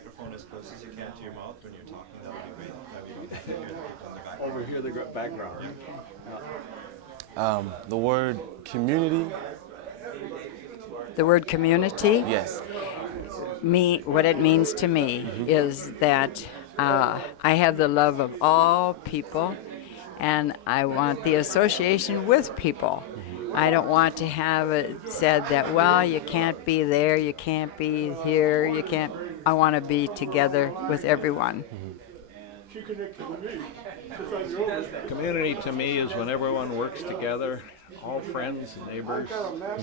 microphone as close as you can to your mouth when you're talking. That would be great. That way we can hear the people in the background. Overhear the background. The word community. The word community, Yes. what it means to me is that I have the love of all people, and I want the association with people. I don't want to have it said that, well, you can't be there, you can't be here, you can't. I want to be together with everyone. Community to me is when everyone works together, all friends and neighbors.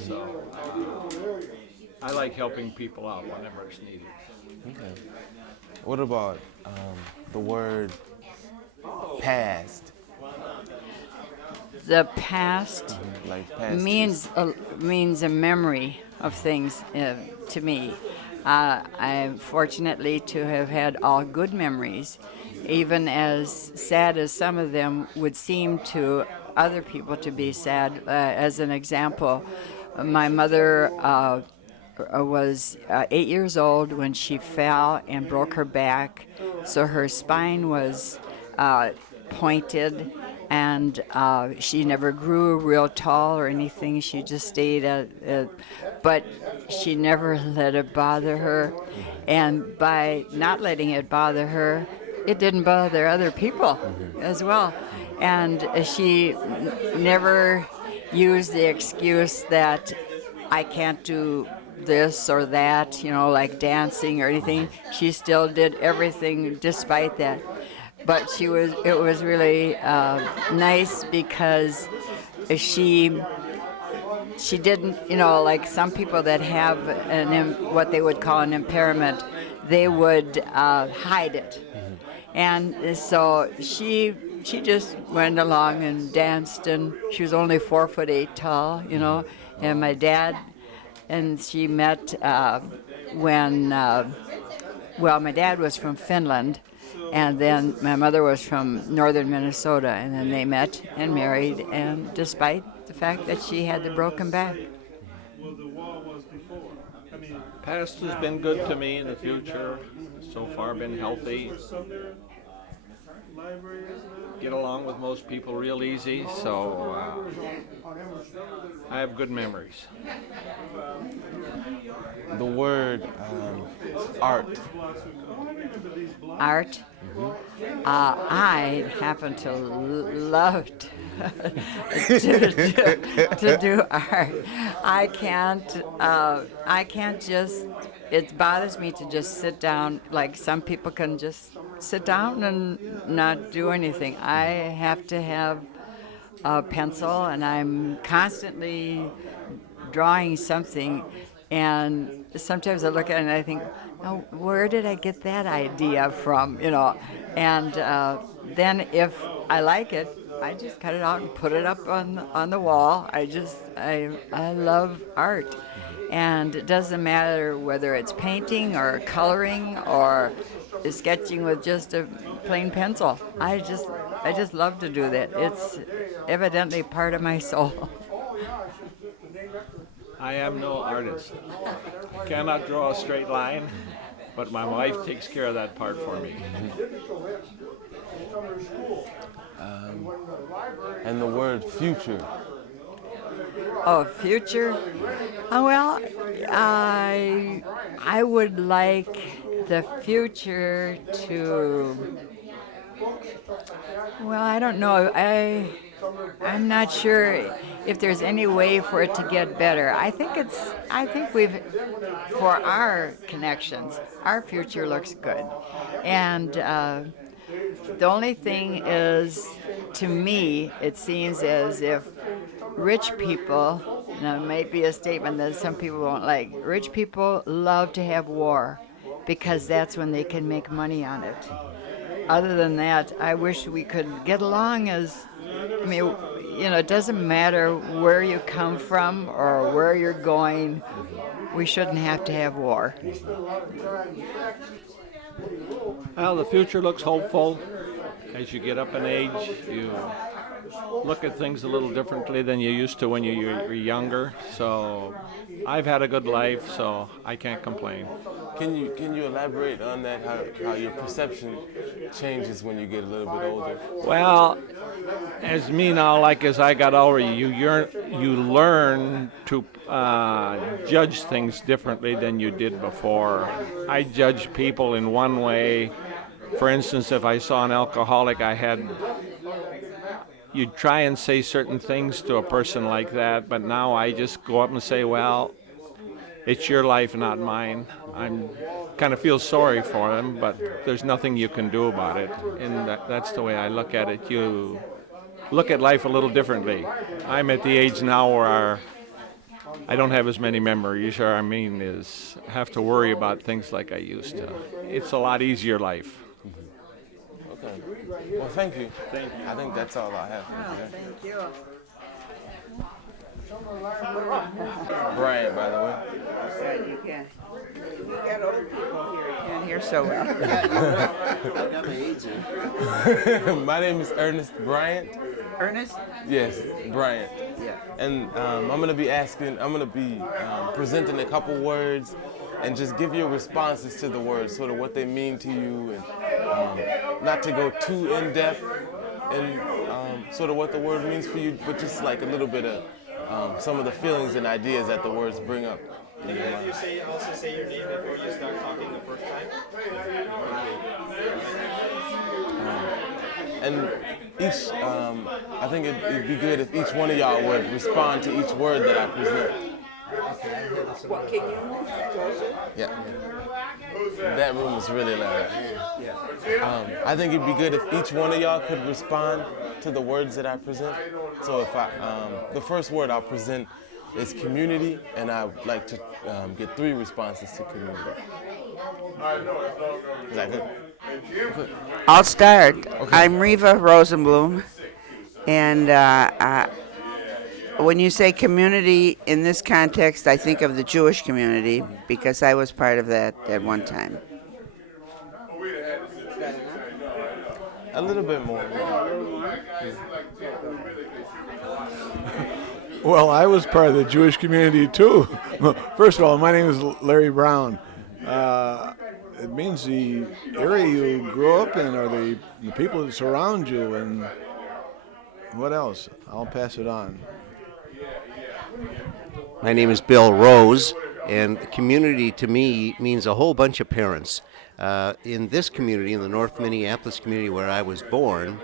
So I like helping people out whenever it's needed. Okay. What about the word past? The past Like past. means a memory of things to me. I'm fortunately to have had all good memories, even as sad as some of them would seem to other people to be sad. As an example, my mother was 8 years old when she fell and broke her back, so her spine was pointed, and she never grew real tall or anything. She just stayed but she never let it bother her, and by not letting it bother her, it didn't bother other people as well. And she never used the excuse that I can't do this or that, like dancing or anything. She still did everything despite that. But it was really nice because she didn't, like some people that have what they would call an impairment, they would hide it. And so she just went along and danced, and she was only 4'8" tall, and my dad and she met when, my dad was from Finland, and then my mother was from northern Minnesota, and then they met and married, and despite the fact that she had the broken back. Past has been good to me, in the future so far been healthy. Get along with most people real easy, so I have good memories. The word art. Art. I happen to love to do art. I can't just. It bothers me to just sit down. Like some people can just sit down and not do anything. I have to have a pencil, and I'm constantly drawing something. And sometimes I look at it and I think, oh, where did I get that idea from? And then if I like it, I just cut it out and put it up on the wall. I love art, and it doesn't matter whether it's painting or coloring or sketching with just a plain pencil. I just love to do that. It's evidently part of my soul. I am no artist. Cannot draw a straight line, but my wife takes care of that part for me. And the word future. Oh, future? Well, I would like the future to. Well, I don't know. I'm not sure if there's any way for it to get better. I think we've, for our connections, our future looks good. And the only thing is, to me, it seems as if rich people, now it might be a statement that some people won't like, rich people love to have war because that's when they can make money on it. Other than that, I wish we could get along it doesn't matter where you come from or where you're going. We shouldn't have to have war. Well, the future looks hopeful. As you get up in age, you look at things a little differently than you used to when you were younger. So I've had a good life, so I can't complain. Can you elaborate on that? How your perception changes when you get a little bit older? Well, as me now, like as I got older, you learn to judge things differently than you did before. I judge people in one way. For instance, if I saw an alcoholic, you'd try and say certain things to a person like that, but now I just go up and say, well, it's your life, not mine. I'm kind of feel sorry for them, but there's nothing you can do about it. And that's the way I look at it. You look at life a little differently. I'm at the age now where I don't have as many memories, or have to worry about things like I used to. It's a lot easier life. Okay. Well, thank you. Thank you. I think that's all I have for today. Thank you. Brian, by the way. Good, you can. You got old people here. You can't hear so well. My name is Ernest Bryant. Ernest? Yes, Bryant. Yeah. And I'm gonna be presenting a couple words, and just give your responses to the words, sort of what they mean to you, and not to go too in depth in sort of what the word means for you, but just like a little bit of some of the feelings and ideas that the words bring up. Can you also say your name before you start talking the first time? And each, I think it'd be good if each one of y'all would respond to each word that I present. What, can you move closer? Yeah. That room is really loud. I think it'd be good if each one of y'all could respond to the words that I present. So if the first word I'll present is community, and I would like to get 3 responses to community. Is that good? I'll start. Okay. I'm Reva Rosenblum, and when you say community in this context, I think of the Jewish community because I was part of that at one time. A little bit more. Well, I was part of the Jewish community too. First of all, my name is Larry Brown. It means the area you grew up in, or the people that surround you, and what else? I'll pass it on. My name is Bill Rose, and community to me means a whole bunch of parents. In this community, in the North Minneapolis community where I was born,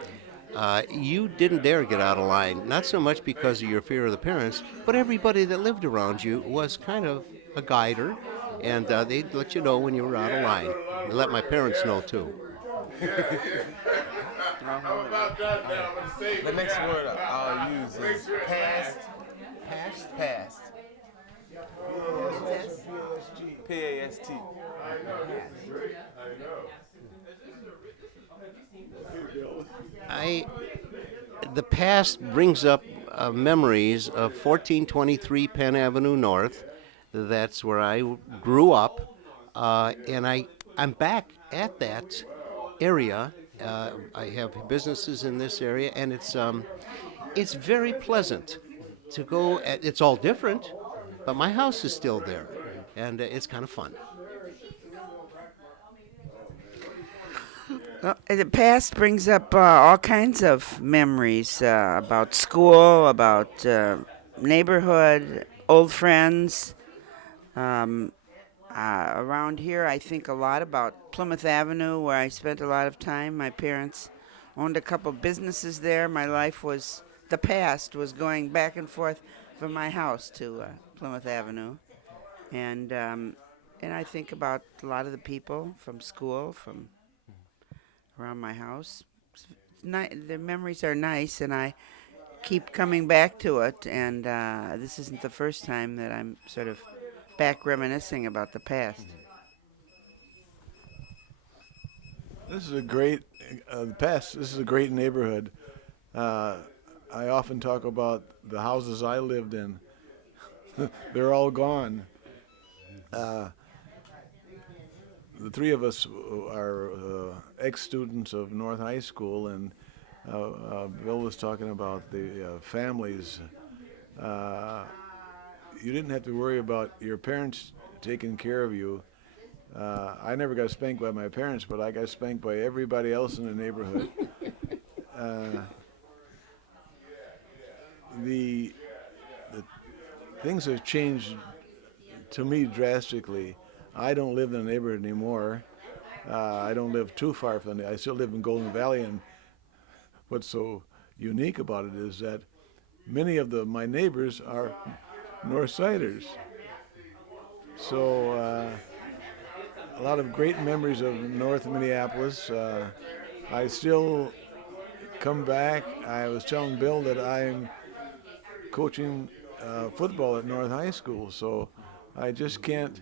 you didn't dare get out of line, not so much because of your fear of the parents, but everybody that lived around you was kind of a guider, and they'd let you know when you were out of line. They let my parents know, too. The next word I'll use is past. Past. P-A-S-T. The past brings up memories of 1423 Penn Avenue North. That's where I grew up, and I'm back at that area. I have businesses in this area, and it's very pleasant to go. It's all different, but my house is still there, and it's kind of fun. The past brings up all kinds of memories about school, about neighborhood, old friends. Around here, I think a lot about Plymouth Avenue, where I spent a lot of time. My parents owned a couple businesses there. The past was going back and forth from my house to Plymouth Avenue. And I think about a lot of the people from school, from around my house. The memories are nice, and I keep coming back to it. And this isn't the first time that I'm sort of back reminiscing about the past. This is a great This is a great neighborhood. I often talk about the houses I lived in. They're all gone. The 3 of us are ex-students of North High School, and Bill was talking about the families. You didn't have to worry about your parents taking care of you. I never got spanked by my parents, but I got spanked by everybody else in the neighborhood. The things have changed to me drastically. I don't live in the neighborhood anymore. I don't live too far from I still live in Golden Valley, and what's so unique about it is that many of my neighbors are North Siders. So a lot of great memories of North Minneapolis. I still come back. I was telling Bill that I'm coaching football at North High School, so I can't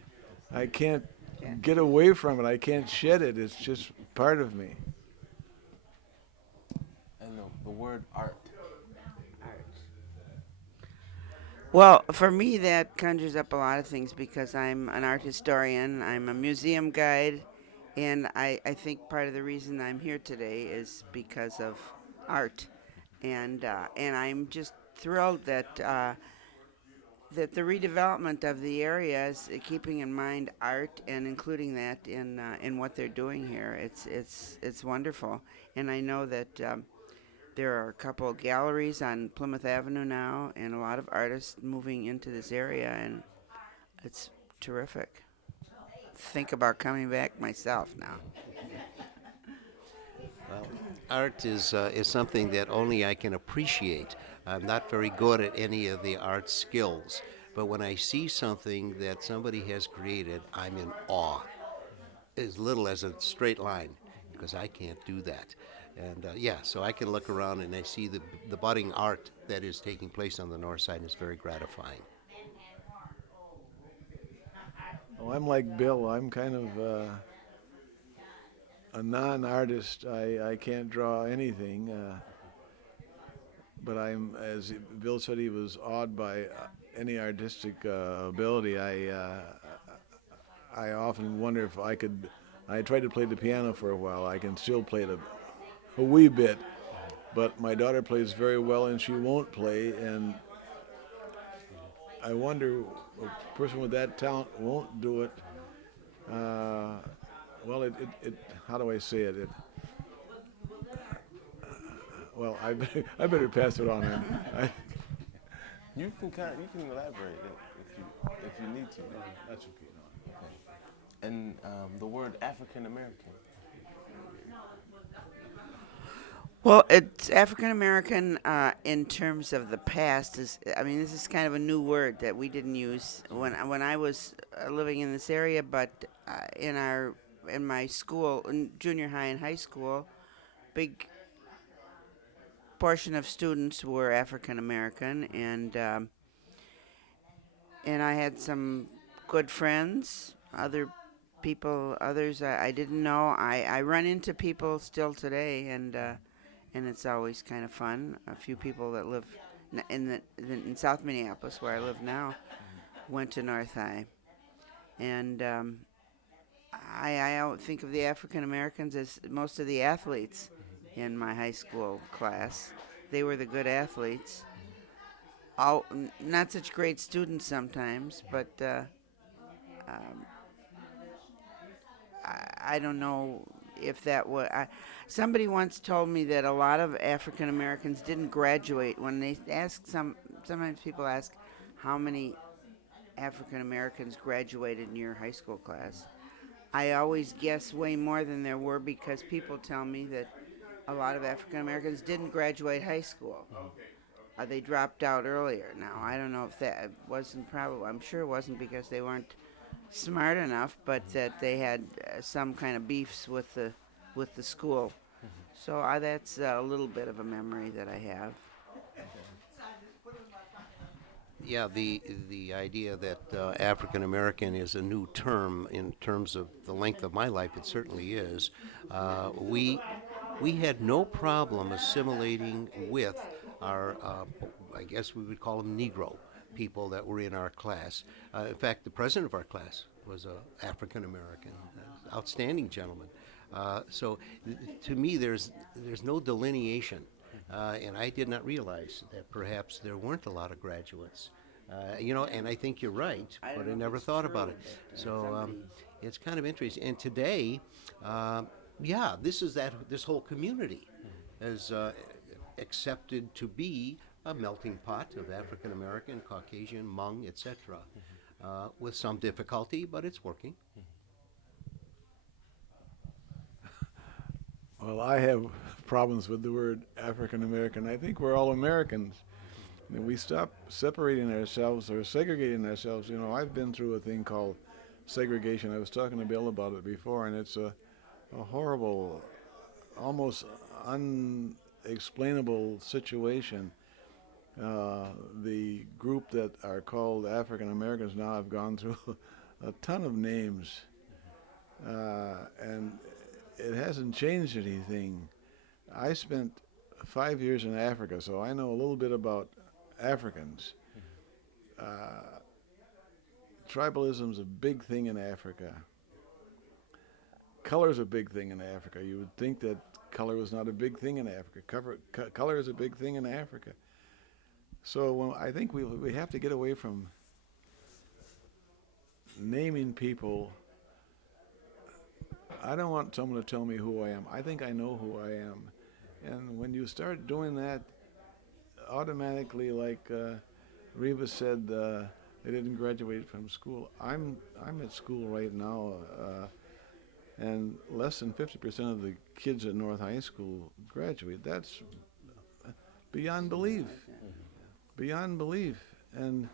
get away from it. I can't shed it. It's just part of me. And the word art. Well, for me, that conjures up a lot of things because I'm an art historian, I'm a museum guide, and I think part of the reason I'm here today is because of art. And I'm just thrilled that that the redevelopment of the area is keeping in mind art and including that in what they're doing here. It's wonderful, and I know that there are a couple of galleries on Plymouth Avenue now, and a lot of artists moving into this area, and it's terrific. Think about coming back myself now. Well, art is something that only I can appreciate. I'm not very good at any of the art skills, but when I see something that somebody has created, I'm in awe, as little as a straight line, because I can't do that. And so I can look around and I see the budding art that is taking place on the north side, and it's very gratifying. Well, I'm like Bill. I'm kind of a non-artist. I can't draw anything. But as Bill said, he was awed by any artistic ability. I often wonder if I could. I tried to play the piano for a while. I can still play it a wee bit, but my daughter plays very well, and she won't play. And I wonder, a person with that talent won't do it. Well, how do I say it? Well, I better pass it on. You can elaborate if you need to. That's okay. No. Okay. And the word African American. Well, it's African American in terms of the past. This is kind of a new word that we didn't use when I was living in this area, but in my school, in junior high and high school, big portion of students were African American, and I had some good friends. Others I didn't know. I run into people still today, and it's always kind of fun. A few people that live in South Minneapolis, where I live now, went to North High, and I think of the African Americans as most of the athletes in my high school class. They were the good athletes. Not such great students sometimes, but I don't know if that was. Somebody once told me that a lot of African Americans didn't graduate. When they ask sometimes people ask how many African Americans graduated in your high school class. I always guess way more than there were because people tell me that a lot of African Americans didn't graduate high school. They dropped out earlier. Now, I don't know if that wasn't probably, I'm sure it wasn't because they weren't smart enough, but that they had some kind of beefs with the school. So that's a little bit of a memory that I have. Yeah, the idea that African American is a new term in terms of the length of my life, it certainly is. We had no problem assimilating with our, I guess we would call them Negro people that were in our class. In fact, the president of our class was an African American, outstanding gentleman. So to me, there's no delineation. And I did not realize that perhaps there weren't a lot of graduates And I think you're right, but I never thought about it. So it's kind of interesting. And today, this is this whole community is accepted to be a melting pot of African American, Caucasian, Hmong, etc. With some difficulty, but it's working. Well, I have problems with the word African American. I think we're all Americans. And we stop separating ourselves or segregating ourselves. You know, I've been through a thing called segregation. I was talking to Bill about it before, and it's a horrible, almost unexplainable situation. The group that are called African Americans now have gone through a ton of names, and it hasn't changed anything. I spent 5 years in Africa, so I know a little bit about Africans. Tribalism's a big thing in Africa. Color's a big thing in Africa. You would think that color was not a big thing in Africa. Color is a big thing in Africa. So I think we have to get away from naming people. I don't want someone to tell me who I am. I think I know who I am. And when you start doing that, automatically, like Reva said, they didn't graduate from school. I'm at school right now, and less than 50% of the kids at North High School graduate. That's beyond belief. Beyond belief. And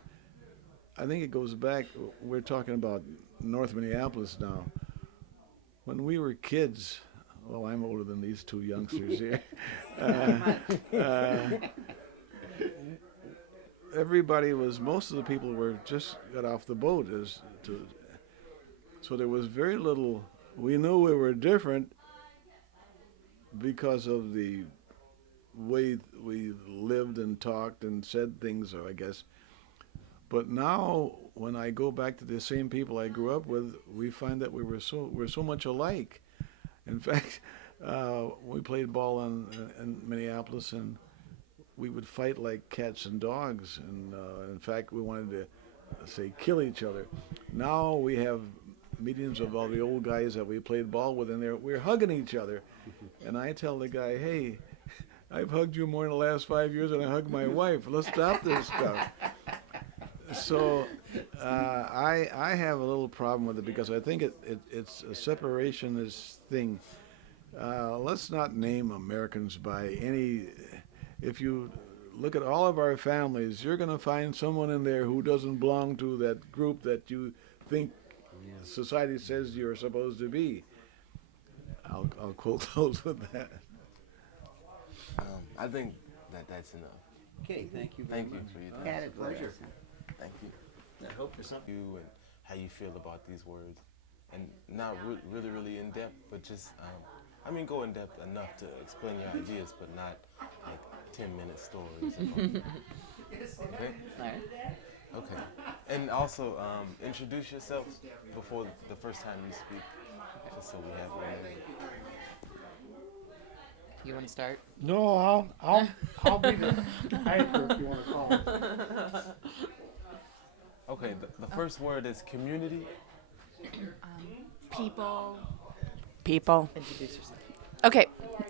I think it goes back, we're talking about North Minneapolis now. When we were kids, well, I'm older than these two youngsters here. Most of the people were just got off the boat. So there was very little, we knew we were different because of the way we lived and talked and said things, I guess. But now, when I go back to the same people I grew up with, we find that we're so much alike. In fact, we played ball in Minneapolis, and we would fight like cats and dogs. And in fact, we wanted to say kill each other. Now we have meetings of all the old guys that we played ball with, and we're hugging each other. And I tell the guy, hey, I've hugged you more in the last 5 years than I hugged my wife. Let's stop this stuff. So I have a little problem with it because I think it's a separationist thing. Let's not name Americans by any. If you look at all of our families, you're going to find someone in there who doesn't belong to that group that you think society says you're supposed to be. I'll close with that. I think that's enough. Okay, thank you very Thank you much. for your time. Had a pleasure. Thank you. I hope there's something. You and how you feel about these words, and not really in depth, but just go in depth enough to explain your ideas, but not like 10-minute stories. Okay. All right. Okay. And also introduce yourself before the first time you speak, just so we have your name. You want to start? No, I'll be the anchor if you want to call it. Okay. The first word is community. People. Introduce yourself. Okay,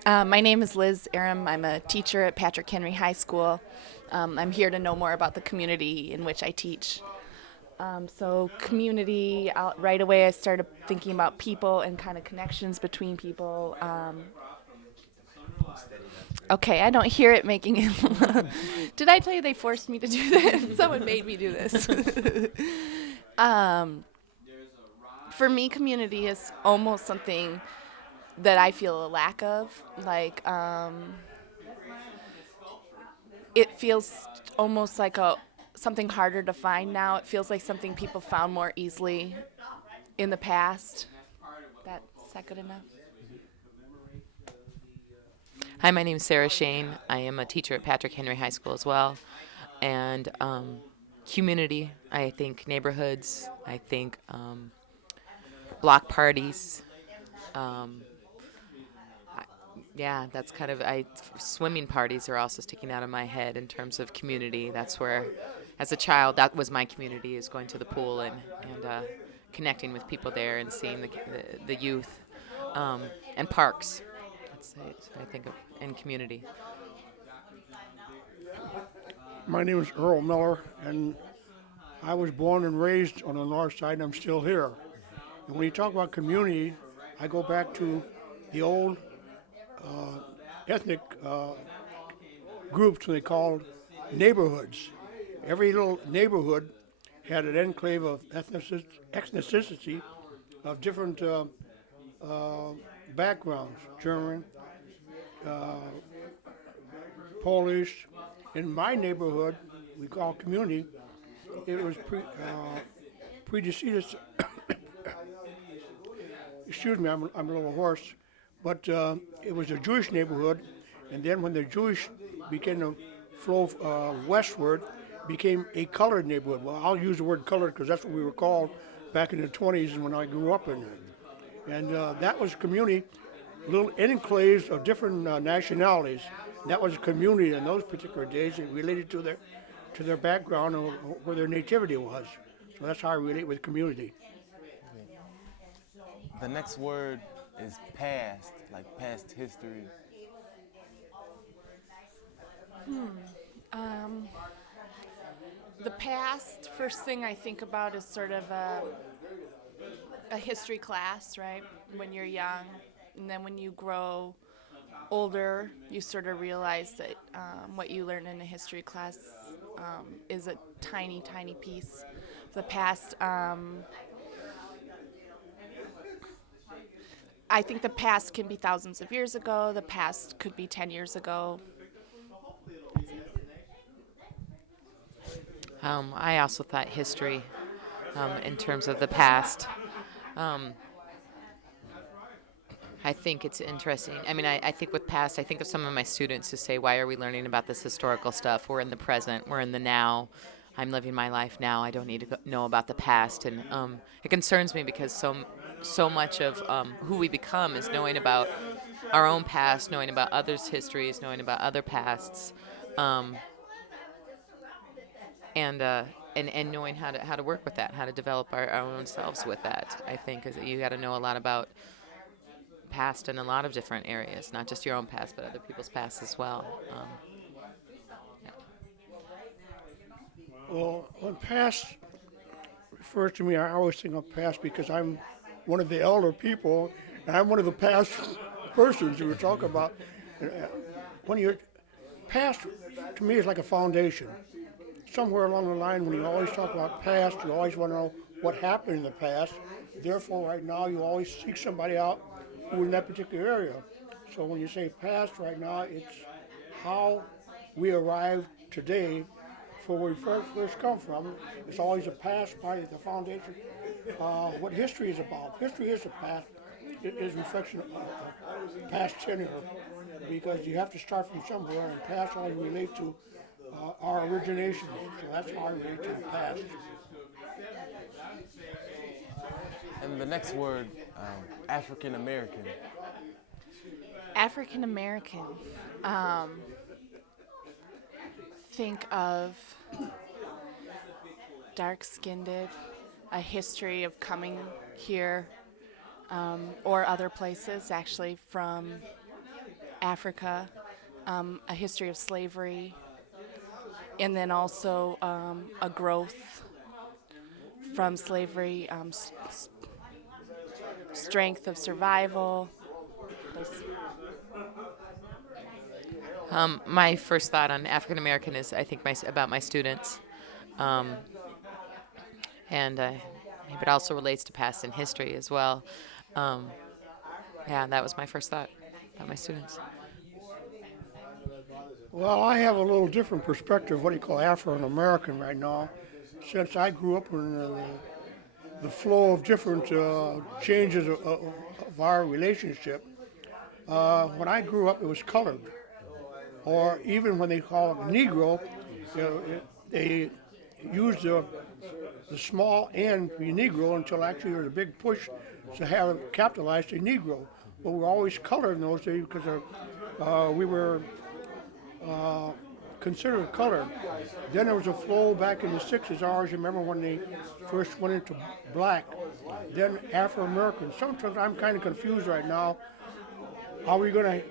my name is Liz Aram. I'm a teacher at Patrick Henry High School. I'm here to know more about the community in which I teach. So community, right away I started thinking about people and kind of connections between people. Okay, I don't hear it making it. Did I tell you they forced me to do this? Someone made me do this. For me, community is almost something that I feel a lack of. Like, it feels almost like something harder to find now. It feels like something people found more easily in the past. Is that good enough? Hi, my name is Sarah Shane. I am a teacher at Patrick Henry High School as well. And community, I think neighborhoods, I think block parties. That's kind of, swimming parties are also sticking out of my head in terms of community. That's where as a child, that was my community, is going to the pool and connecting with people there and seeing the youth and parks. That's it, I think of in community. My name is Earl Miller, and I was born and raised on the north side, and I'm still here. And when you talk about community, I go back to the old ethnic groups they called neighborhoods. Every little neighborhood had an enclave of ethnicity of different backgrounds, German, Polish. In my neighborhood, we call community, it was predeceded. Excuse me, I'm a little hoarse, but it was a Jewish neighborhood, and then when the Jewish began to flow westward, became a colored neighborhood. Well, I'll use the word colored because that's what we were called back in the 20s and when I grew up in there. And that was community, little enclaves of different nationalities. That was a community in those particular days. It related to their background or where their nativity was. So that's how I relate with community. The next word is past, like past history. The past, first thing I think about is sort of a history class, right? When you're young, and then when you grow older, you sort of realize that what you learn in a history class is a tiny, tiny piece of the past. I think the past can be thousands of years ago. The past could be 10 years ago. I also thought history in terms of the past. I think it's interesting. I mean, I think with past, I think of some of my students who say, why are we learning about this historical stuff? We're in the present. We're in the now. I'm living my life now. I don't need to know about the past. And it concerns me because so much of who we become is knowing about our own past, knowing about others' histories, knowing about other pasts. And knowing how to work with that, how to develop our own selves with that, I think, is that you got to know a lot about past in a lot of different areas, not just your own past, but other people's past as well. Yeah. Well, when past refers to me, I always think of past because I'm one of the elder people, and I'm one of the past persons you were talking about. When you're past, to me, is like a foundation. Somewhere along the line, when you always talk about past, you always want to know what happened in the past. Therefore, right now, you always seek somebody out who in that particular area. So when you say past right now, it's how we arrived today for where we first come from. It's always a past part of the foundation. What history is about. History is a past. It is a reflection of past tenure because you have to start from somewhere, and past always relate to our origination. So that's how I relate to the past. And the next word, African American. African American. Think of dark-skinned, a history of coming here or other places, actually from Africa, a history of slavery, and then also a growth from slavery, strength of survival. My first thought on African American is, I think, about my students, and maybe it also relates to past and history as well. Yeah, that was my first thought about my students. Well, I have a little different perspective of what you call Afro-American right now, since I grew up in the flow of different changes of our relationship. When I grew up, it was colored, or even when they call it Negro, they used the small N for Negro until actually there was a big push to have it capitalized a Negro. But we were always colored in those days because we were considered colored. Then there was a flow back in the 60s. I always remember when they first went into black. Then Afro-American. Sometimes I'm kind of confused right now. Are we going to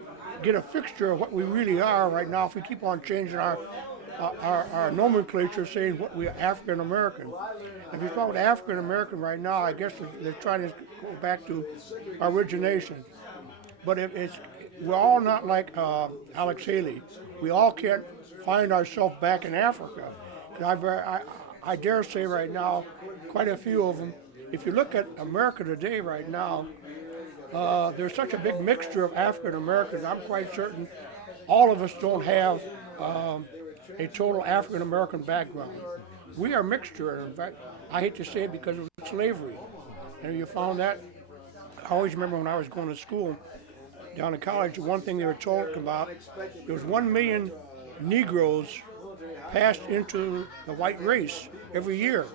get a fixture of what we really are right now if we keep on changing our nomenclature, saying what we are African American? If you talk about African American right now, I guess they're trying to go back to origination. But we're all not like Alex Haley. We all can't find ourselves back in Africa. I dare say right now, quite a few of them. If you look at America today right now, there's such a big mixture of African Americans. I'm quite certain all of us don't have a total African American background. We are a mixture. In fact, I hate to say it because of slavery. And you found that. I always remember when I was going to school down in college, one thing they were talking about, there was 1 million Negroes passed into the white race every year.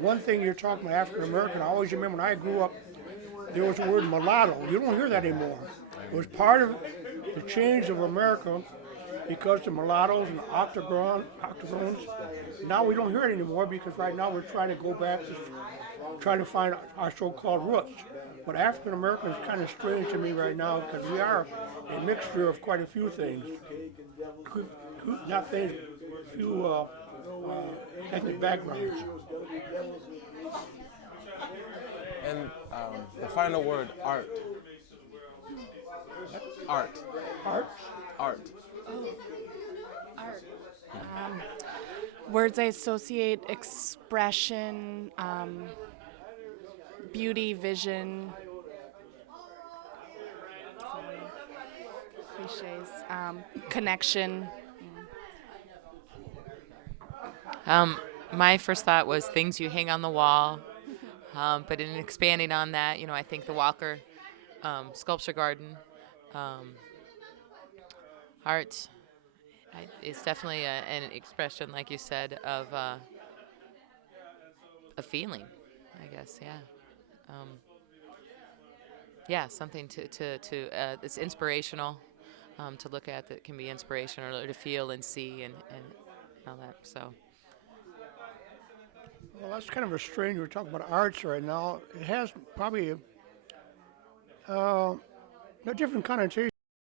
One thing you're talking about African American, I always remember when I grew up, there was the word mulatto. You don't hear that anymore. It was part of the change of America because the mulattoes and the octagons. Now we don't hear it anymore because right now we're trying to go back to trying to find our so-called roots. But African American is kind of strange to me right now because we are a mixture of quite a few things. Not things, few ethnic backgrounds. And the final word, art. Art. Art? Art. Art. Words I associate: expression, beauty, vision, cliches, connection. My first thought was things you hang on the wall, but in expanding on that, I think the Walker Sculpture Garden, art, it's definitely an expression, like you said, of a feeling, I guess, yeah. Yeah, something to it's inspirational, to look at, that can be inspirational, or to feel and see and all that, so. Well, that's kind of a strange. We're talking about arts right now. It has probably a different connotation.